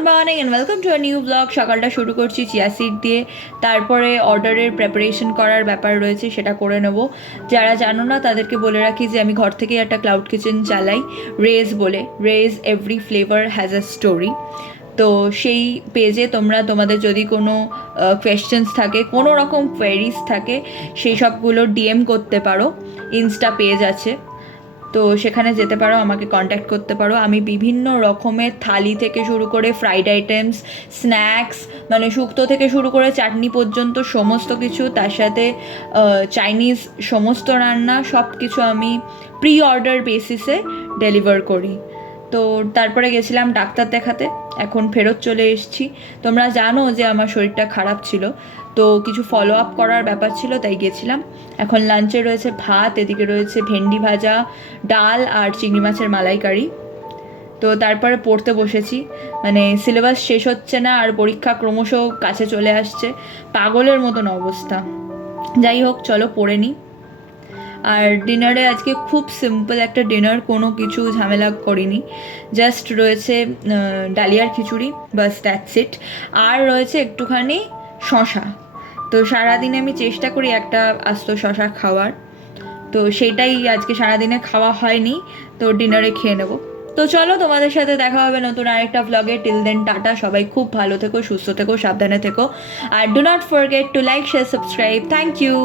Good morning and welcome to a new blog. সকালটা শুরু করছি চিয়া সিড দিয়ে, তারপরে অর্ডারের প্রেপারেশন করার ব্যাপার রয়েছে, সেটা করে নেব। যারা জানো না তাদেরকে বলে রাখি যে আমি ঘর থেকেই একটা ক্লাউড কিচেন চালাই, রেজ বলে। রেজ every flavour has a story. তো সেই পেজে তোমরা তোমাদের যদি কোনো কোয়েশ্চেন্স থাকে, কোনো রকম কোয়েরিজ থাকে, সেই সবগুলো ডিএম করতে পারো। ইনস্টা পেজ আছে, তো সেখানে যেতে পারো, আমাকে কন্ট্যাক্ট করতে পারো। আমি বিভিন্ন রকমের থালি থেকে শুরু করে ফ্রাইড আইটেমস, স্ন্যাক্স, মানে শুক্তো থেকে শুরু করে চাটনি পর্যন্ত সমস্ত কিছু, তার সাথে চাইনিজ সমস্ত রান্না, সব কিছু আমি প্রি অর্ডার বেসিসে ডেলিভার করি। তো তারপরে গেছিলাম ডাক্তার দেখাতে, এখন ফেরত চলে এসেছি। তোমরা জানো যে আমার শরীরটা খারাপ ছিল, তো কিছু ফলো আপ করার ব্যাপার ছিল, তাই গেছিলাম। এখন লাঞ্চে রয়েছে ভাত, এদিকে রয়েছে ভেন্ডি ভাজা, ডাল আর চিংড়ি মাছের মালাইকারি। তো তারপরে পড়তে বসেছি, মানে সিলেবাস শেষ হচ্ছে না আর পরীক্ষা ক্রমশ কাছে চলে আসছে, পাগলের মতন অবস্থা। যাই হোক, চলো পড়ে নিই। আর ডিনারে আজকে খুব সিম্পল একটা ডিনার, কোনো কিছু ঝামেলা করিনি। জাস্ট রয়েছে ডালিয়ার খিচুড়ি, বাস দ্যাটস ইট। আর রয়েছে একটুখানি শশা। তো সারাদিনে আমি চেষ্টা করি একটা আস্ত শশা খাওয়ার, তো সেইটাই আজকে সারাদিনে খাওয়া হয়নি, তো ডিনারে খেয়ে নেবো। তো চলো, তোমাদের সাথে দেখা হবে নতুন আরেকটা ভ্লগে। টিল দেন টাটা, সবাই খুব ভালো থেকো, সুস্থ থেকো, সাবধানে থেকো। আর do not forget to like, share, subscribe. Thank you.